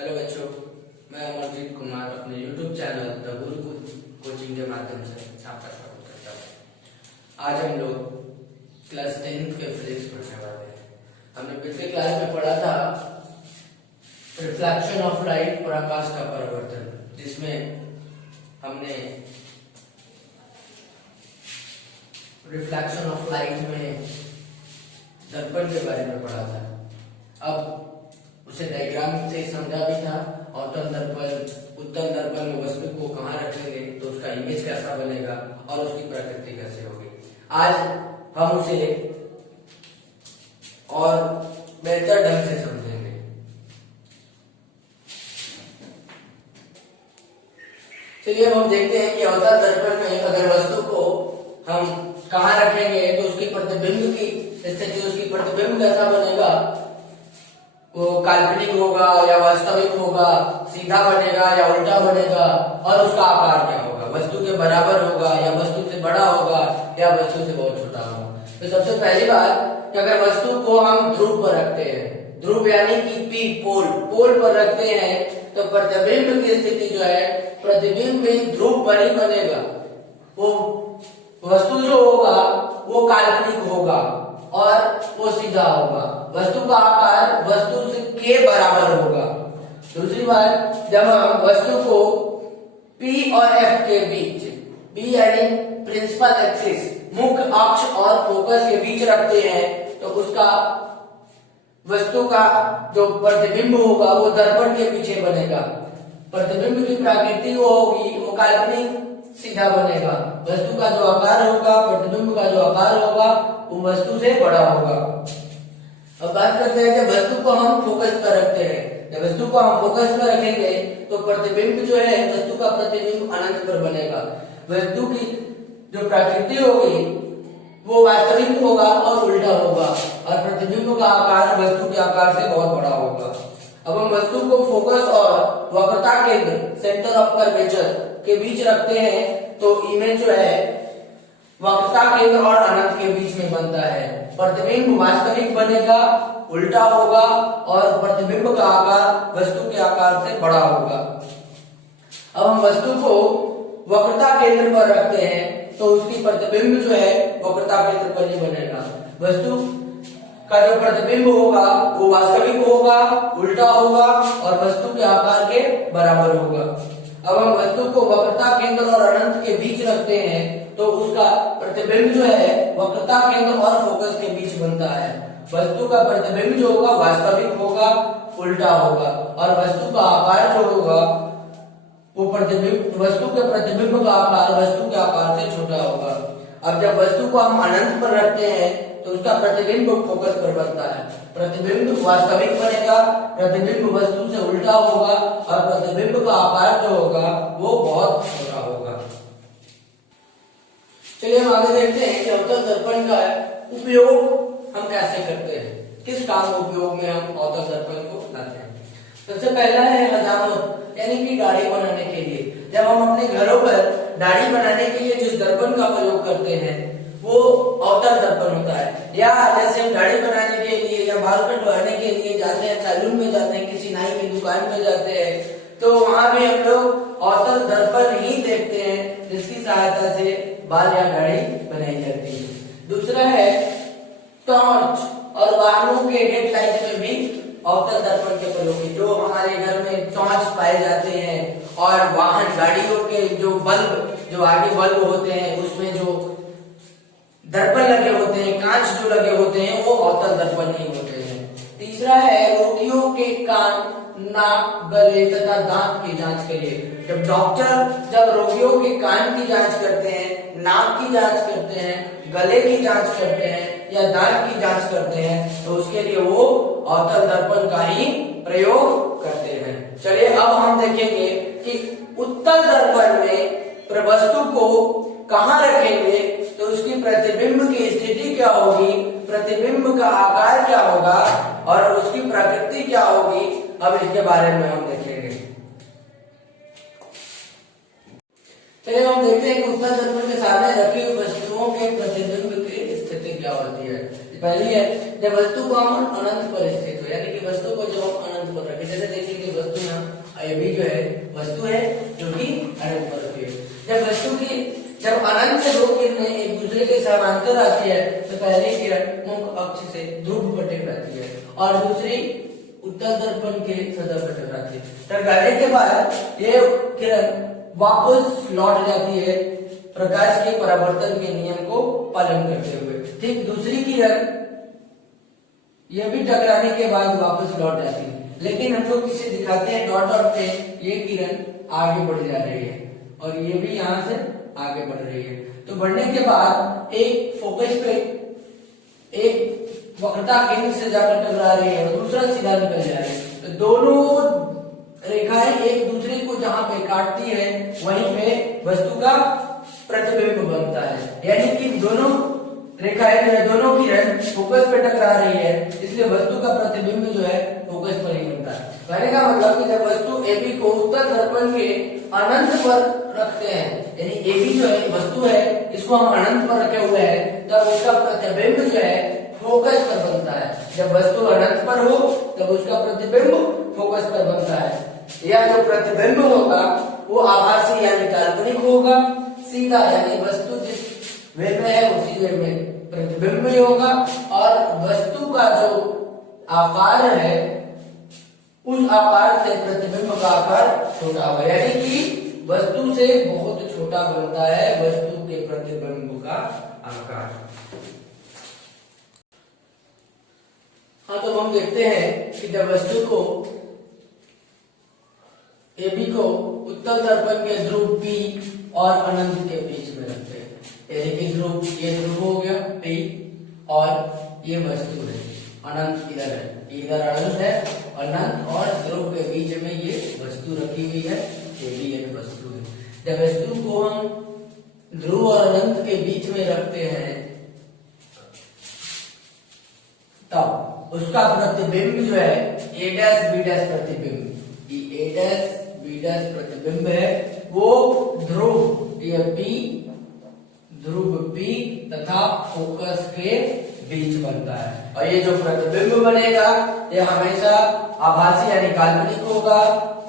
Hello बच्चों, मैं अमरजीत कुमार अपने YouTube channel the Guru coaching के माध्यम से आपका स्वागत करता हूँ। आज हम लोग क्लास 10 के फिजिक्स पढ़ने वाले हैं। हमने पिछले क्लास में पढ़ा था रिफ्लेक्शन ऑफ लाइट, प्रकाश का परावर्तन, जिसमें हमने रिफ्लेक्शन ऑफ लाइट में दर्पण के बारे में पढ़ा था। अब उसे डायग्राम से समझा भी था। अवतल दर्पण, उत्तल दर्पण में वस्तु को कहाँ रखेंगे तो उसका इमेज कैसा बनेगा और उसकी प्रकृति कैसे होगी। आज हम उसे और बेहतर ढंग से समझेंगे। चलिए हम देखते हैं कि अवतल दर्पण में अगर वस्तु को हम कहाँ रखेंगे तो उसकी प्रतिबिंब की स्थिति, उसकी प्रतिबिंब कैसा बनेगा, वो काल्पनिक होगा या वास्तविक होगा, सीधा बनेगा या उल्टा बनेगा, और उसका आकार क्या होगा, वस्तु के बराबर होगा या वस्तु से बड़ा होगा या वस्तु से बहुत छोटा होगा। तो सबसे पहली बात कि अगर वस्तु को हम ध्रुव पर रखते हैं, ध्रुव यानी कि पी पोल पर रखते हैं, तो प्रतिबिंब की स्थिति जो है, प्रतिबिंब भी ध्रुव पर ही बनेगा। वो वस्तु जो होगा वो काल्पनिक होगा और वो सीधा होगा। वस्तु का आकार वस्तु से के बराबर होगा। दूसरी बात, जब हम वस्तु को P और F के बीच, P यानी प्रिंसिपल एक्सिस, मुख्य अक्ष और फोकस के बीच रखते हैं, तो उसका वस्तु का जो प्रतिबिंब होगा वो दर्पण के पीछे बनेगा। प्रतिबिंब की प्रकृति वो होगी, वो काल्पनिक सीधा बनेगा। वस्तु का जो आकार होगा, प्रतिबिंब का जो आकार होगा, वो वस्तु से बड़ा होगा। अब बात करते हैं कि वस्तु को हम फोकस पर रखते हैं। जब वस्तु को हम फोकस पर रखेंगे तो प्रतिबिंब जो है, वस्तु का प्रतिबिंब अनंत पर बनेगा। वस्तु की जो प्रकृति होगी वो वास्तविक होगा और उल्टा होगा, और प्रतिबिंब का आकार वस्तु के आकार से बहुत बड़ा होगा। अब हम वस्तु को फोकस और वक्रता केंद्र, सेंटर ऑफ कर्वेचर के बीच रखते हैं, तो इमेज जो है वक्रता केंद्र और अनंत के बीच में बनता है। प्रतिबिंब वास्तविक बनेगा, उल्टा होगा, और प्रतिबिंब का आकार वस्तु के आकार से बड़ा होगा। अब हम वस्तु को वक्रता केंद्र पर रखते हैं, तो उसकी प्रतिबिंब जो है वक्रता केंद्र पर ही बनेगा। वस्तु का जो प्रतिबिंब होगा वो वास्तविक होगा, उल्टा होगा, और वस्तु के आकार के बराबर होगा। अब हम वस्तु को वक्रता केंद्र और अनंत के बीच रखते हैं, तो उसका प्रतिबिंब जो है वक्रता केंद्र और फोकस के बीच बनता है। वस्तु का प्रतिबिंब जो होगा वास्तविक होगा, उल्टा होगा, और वस्तु का आकार जो होगा वो वस्तु के प्रतिबिंब का आकार वस्तु के आकार से छोटा होगा। अब जब वस्तु को हम अनंत पर रखते हैं तो उसका प्रतिबिंब फोकस पर बनता है। प्रतिबिंब वास्तविक बनेगा, प्रतिबिंब वस्तु से उल्टा होगा, और प्रतिबिंब का आकार जो होगा वो बहुत छोटा होगा। चलिए हम आगे देखते हैं कि अवतल दर्पण का उपयोग हम कैसे करते हैं, किस काम उपयोग में हम अवतल दर्पण को लाते हैं। सबसे पहला है हजामत, यानी कि दाढ़ी बनाने के लिए। जब हम अपने घरों पर दाढ़ी बनाने के लिए जिस दर्पण का प्रयोग करते हैं वो अवतल दर्पण होता है। या जैसे हम दाढ़ी बनाने के लिए या बाल कटवाने के लिए जाते हैं, सैलून में जाते हैं, किसी नाई की दुकान में जाते हैं, तो वहां भी हम लोग अवतल दर्पण ही देखते हैं, जिसकी सहायता से बाल या दाढ़ी बनाई जाती है। दूसरा है टॉर्च, और वाहनों के हेडलाइट में भी अवतल दर्पण के प्रयोग है। जो हमारे घर में टॉर्च पाए जाते हैं, और वाहन गाड़ियों के जो बल्ब, जो आगे बल्ब होते हैं, उसमें जो दर्पण लगे होते हैं, कांच जो लगे होते हैं, वो अवतल दर्पण ही होते हैं। तीसरा है रोगियों के कान, नाक, गले तथा दांत की जांच के लिए। जब रोगियों के कान की जांच करते हैं, नाक की जांच करते हैं, गले की जांच करते हैं या दांत की जांच करते हैं, तो उसके लिए वो अवतल दर्पण का ही प्रयोग करते हैं। चलिए अब हम देखेंगे कि उत्तल दर्पण में वस्तु को कहाँ रखेंगे, तो उसकी प्रतिबिंब की स्थिति क्या होगी, प्रतिबिंब का आकार क्या होगा, और उसकी प्रकृति क्या होगी। अब इसके बारे में हम देखेंगे। चलिए हम देखते हैं कि उत्तल दर्पण के सामने रखी हुई वस्तुओं के प्रतिबिंब की स्थिति क्या होती है। पहली है जब वस्तु को हम अनंत पर स्थित हो, यानी कि वस्तु को जब हम अनंत पर रखें, जैसे देखिए कि वस्तु यहाँ दूसरी उत्तल दर्पण के सतह पर टकराती है। टकराने के बाद ये किरण वापस लौट जाती है प्रकाश के परावर्तन के नियम को पालन करते हुए। ठीक दूसरी किरण ये भी टकराने के बाद वापस लौट जाती है, लेकिन हम लोग इसे दिखाते हैं डॉट डॉट पे, ये किरण आगे बढ़ जा रही है और ये भी यहाँ से आगे बढ़ रही है। तो बढ़ने के बाद एक फोकस पे एक वक्रता केंद्र से जाकर टकरा रही है और दूसरा सीधा निकल जा रही है। तो दोनों रेखाएं एक दूसरे को जहां पे काटती है वहीं पे वस्तु का प्रतिबिंब बनता है, यानी कि दोनों रेखाएं जो है, दोनों किरण फोकस पे टकरा रही है, इसलिए वस्तु का प्रतिबिंब जो है फोकस पर ही बनता है। कहने का मतलब कि जब वस्तु एबी को उत्तल दर्पण के अनंत पर रखते हैं, यानी एबी जो है वस्तु है, इसको हम अनंत पर रखे हुए हैं, तब उसका प्रतिबिंब जो है फोकस पर बनता है। जब वस्तु अनंत पर हो तब उसका प्रतिबिंब फोकस पर बनता है। यह जो प्रतिबिंब होगा वो आभासी यानी काल्पनिक होगा, सीधा यानी वस्तु जिस वे में है उसी वे में प्रतिबिंब भी होगा, और वस्तु का जो आकार है उस आकार से प्रतिबिंब का आकार छोटा होगा, यानी कि वस्तु से बहुत छोटा बनता है वस्तु के प्रतिबिंब का आकार। हाँ, तो हम देखते हैं कि जब वस्तु को एबी को उत्तल दर्पण के ध्रुव P और अनंत के बीच में रखते हैं, यानी कि ध्रुव, ये ध्रुव हो गया P और ये वस्तु है अनंत, इधर है, इधर अनंत है, अनंत और ध्रुव के बीच में ये वस्तु रखी हुई है, ये भी एक वस्तु है। जब वस्तु को हम ध्रुव और अनंत के बीच में रखते हैं तब उसका प्रतिबिंब जो है a डैश b डैश प्रतिबिंब, ये a डैश b डैश प्रतिबिंब है, वो ध्रुव ये P, ध्रुव P तथा फोकस के बीच बनता है। और ये जो प्रतिबिंब बनेगा ये हमेशा आभासी यानी काल्पनिक होगा,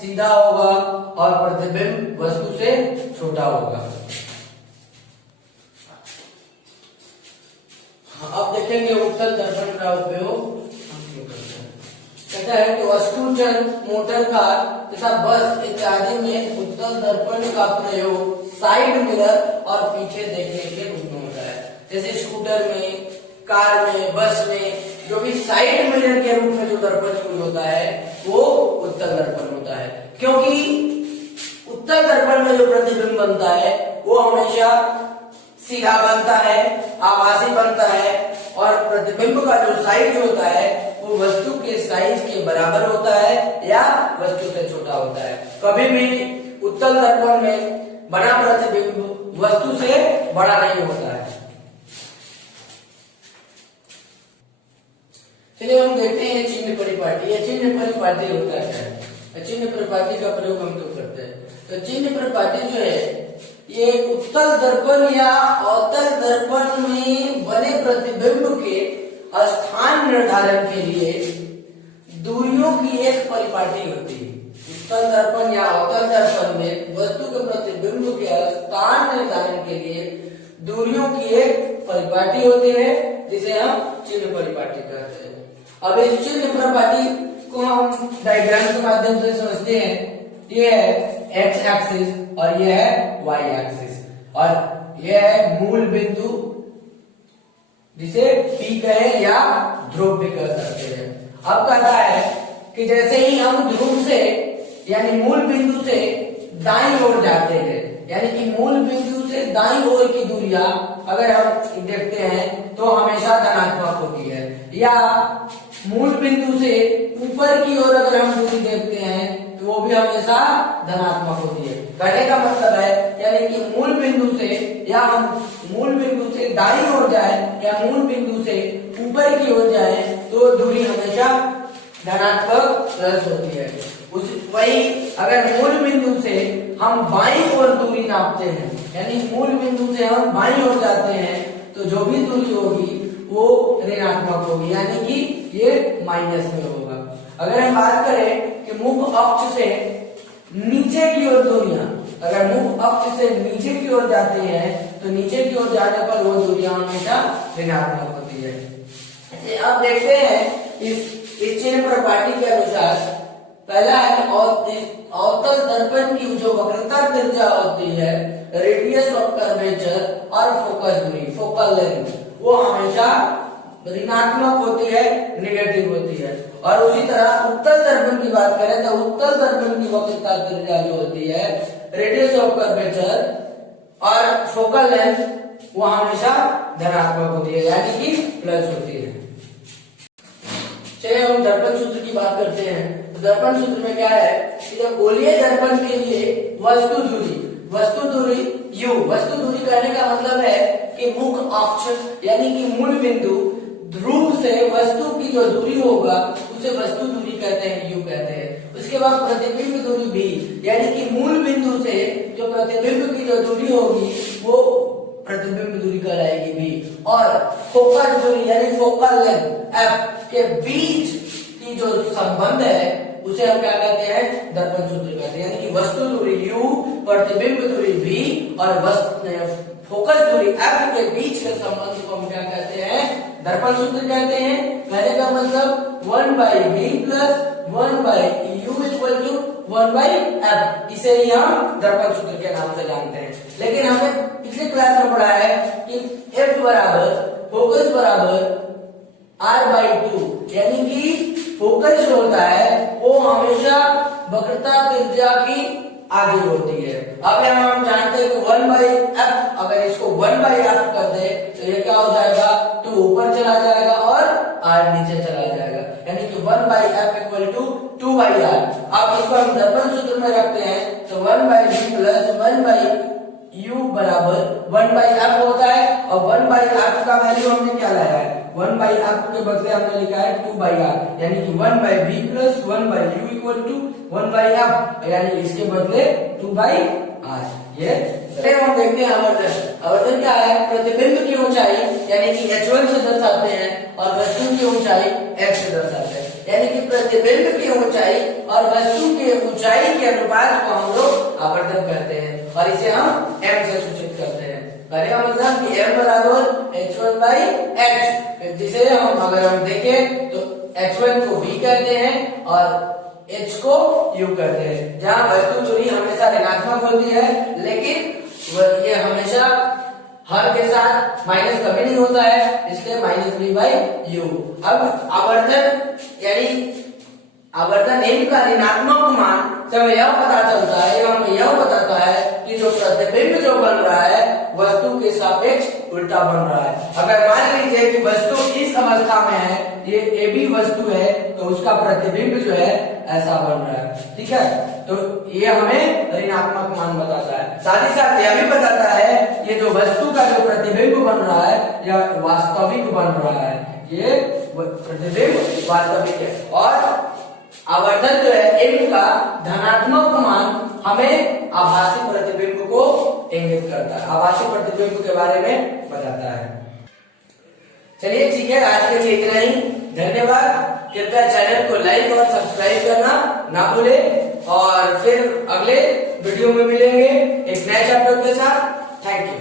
सीधा होगा और प्रतिबिंब वस्तु से छोटा होगा। अब देखेंगे उत्तल दर्पण का उपयोग कहता है कि स्कूटर, मोटर कार तथा बस इत्यादि में उत्तल दर्पण का प्रयोग साइड मिरर और पीछे देखने के रूप में होता है। जैसे स्कूटर में, कार में, बस में जो भी साइड मिरर के रूप में जो दर्पण यूज होता है वो उत्तल दर्पण होता है, क्योंकि उत्तल दर्पण में जो प्रतिबिंब बनता है वो हमेशा सीधा बनता है, आभासी बनता है, और प्रतिबिंब का जो साइज होता है वो वस्तु के साइज के बराबर होता है या वस्तु से छोटा होता है। कभी भी उत्तल दर्पण में बना प्रतिबिंब वस्तु से बड़ा नहीं होता है। चलिए हम देखते हैं चिन्ह परिपाटी। यह चिन्ह परिपाटी होता है, चिन्ह परिपाटी का प्रयोग हम क्यों करते हैं? तो चिन्ह परिपाटी जो है ये उत्तल दर्पण या अवतल दर्पण में बने प्रतिबिंब के स्थान निर्धारण के लिए दूरियों की एक परिपाटी होती है। उत्तल दर्पण या अवतल दर्पण में वस्तु के प्रतिबिंब के स्थान निर्धारण के लिए दूरियों की एक परिपाटी होती है जिसे हम चिन्ह परिपाटी कहते हैं। अब इस चिन्ह परिपाटी को हम डायग्राम के माध्यम से समझते हैं। ये है एक्स एक्सिस और ये है वाई एक्सिस, और ये है मूल बिंदु जिसे P कहे या ध्रुव भी कह सकते हैं। अब कहता है कि जैसे ही हम ध्रुव से यानी मूल बिंदु से दाईं ओर जाते हैं, यानी कि मूल बिंदु से दाईं ओर की दूरियां अगर हम देखते हैं तो हमेशा धनात्मक होती है, या मूल बिंदु से ऊपर की ओर अगर हम दूरी देखते हैं तो वो भी हमेशा धनात्मक होती है। कहने का मतलब है यानी कि मूल बिंदु से या हम मूल बिंदु से दाईं ओर जाए या मूल बिंदु से ऊपर की ओर जाए तो दूरी हमेशा धनात्मक प्लस होती है। वही अगर मूल बिंदु से हम बाईं ओर दूरी नापते हैं, यानी मूल बिंदु से हम बाईं ओर जाते हैं तो जो भी दूरी होगी वो ऋणात्मक होगी, यानी कि ये माइनस में होगा। अगर हम बात करें कि मुख अक्ष से नीचे की ओर दूरियां, अगर मुख अक्ष से नीचे की ओर जाते हैं तो नीचे की ओर जाने पर वो दूरियां हमेशा ऋणात्मक होती है। अब देखते हैं इस इस चिन्ह प्रपाटी के अनुसार पहला है अवतल दर्पण की जो वक्रता त्रिज्या होती है, रेडियस ऑफ कर्वेचर और फोकस दूरी, फोकल लेंथ, वो हमेशा ऋणात्मक होती है, नेगेटिव होती है। और उसी तरह उत्तल दर्पण की बात करें तो उत्तल दर्पण की वक्रता त्रिज्या जो होती है, रेडियस ऑफ कर्वेचर और फोकल लेंथ, वो हमेशा धनात्मक होती है, यानी कि प्लस होती है। चलिए हम दर्पण सूत्र की बात करते हैं। तो दर्पण सूत्र में क्या है कि जब गोलीय दर्पण के लिए वस्तु दूरी u, वस्तु दूरी कहने का मतलब है कि मुख्य अक्ष यानी कि मूल बिंदु ध्रुव से वस्तु की जो दूरी होगा उसे वस्तु दूरी कहते हैं, u कहते हैं। उसके बाद प्रतिबिंब दूरी भी, यानी कि मूल बिंदु से जो प्रतिबिंब की जो दूरी होगी वो प्रतिबिंब दूरी कहलाएगी भी। और फोकल दूरी यानी फोकल लेंथ f के बीच की जो संबंध है उसे हम क्या कहते हैं, दर्पण सूत्र कहते हैं। यानी कि वस्तु दूरी u, प्रतिबिंब दूरी v और फोकस दूरी f के बीच के संबंध को हम क्या कहते हैं, दर्पण सूत्र कहते हैं। कहने का मतलब 1/v plus 1/u equal to 1/f, इसे ही हम दर्पण सूत्र के नाम से जानते हैं। लेकिन हमने पिछले क्लास में पढ़ा है कि f बराबर फोकस बराबर r/2, यानी कि फोकस जो होता है वो हमेशा वक्रता त्रिज्या की आगे होती है। अब यहाँ हम जानते हैं कि 1/f, अगर इसको 1/f कर दे तो ये क्या हो जाएगा, 2 ऊपर चला जाएगा और r नीचे चला जाएगा, यानी कि 1/f इक्वल टू 2/r। अब इसको हम दर्पण सूत्र में रखते हैं तो 1/v प्लस 1/u बराबर 1/f होता है। और 1/f का वैल्यू हमने क्या लाया है, 1/f के बदले हमने लिखा है 2/r, यानी कि 1/v plus 1/u equal to 1/f, यानी इसके बदले 2/r। ये हम देखते हैं आवर्धन। आवर्धन क्या है, प्रतिबिंब की ऊंचाई यानी कि h1 से दर्शाते हैं और वस्तु की ऊंचाई f से दर्शाते हैं। यानी कि प्रतिबिंब की ऊंचाई और वस्तु की ऊंचाई के अनुपात को हम लोग आवर्धन कहते हैं और इसे हम m से सूचित करते हैं। मतलब कि m बराबर h1/h, जिसे अगर हम देखें तो h1 को v कहते हैं और h को u कहते हैं। जहाँ वस्तु दूरी हमेशा ऋणात्मक होती है, लेकिन ये हमेशा हर के साथ माइनस कभी नहीं होता है, इसलिए -v/u। अब आवर्धन यानी आवर्धन m का ऋणात्मक मान जब यह पता चलता है, हमें यह बताता है कि जो प्रतिबिंब जो बन रहा है वस्तु के सापेक्ष उल्टा बन रहा है। अगर मान लीजिए कि वस्तु इस अवस्था में है, ये ए बी वस्तु है, तो उसका प्रतिबिंब जो है ऐसा बन रहा है, ठीक है। तो ये हमें ऋणात्मक मान बताता है। साथ ही साथ यह भी बताता है ये जो वस्तु का जो प्रतिबिंब बन रहा है यह वास्तविक बन रहा है, ये प्रतिबिंब वास्तविक है। और आवर्धन जो है m का धनात्मक मान हमें आभासी प्रतिबिंब को इंगित करता है, आभासी प्रतिबिंब के बारे में बताता है। चलिए ठीक है, आज के लिए इतना ही। धन्यवाद। कृपया चैनल को लाइक और सब्सक्राइब करना ना भूले और फिर अगले वीडियो में मिलेंगे एक नए चैप्टर के साथ। Thank you.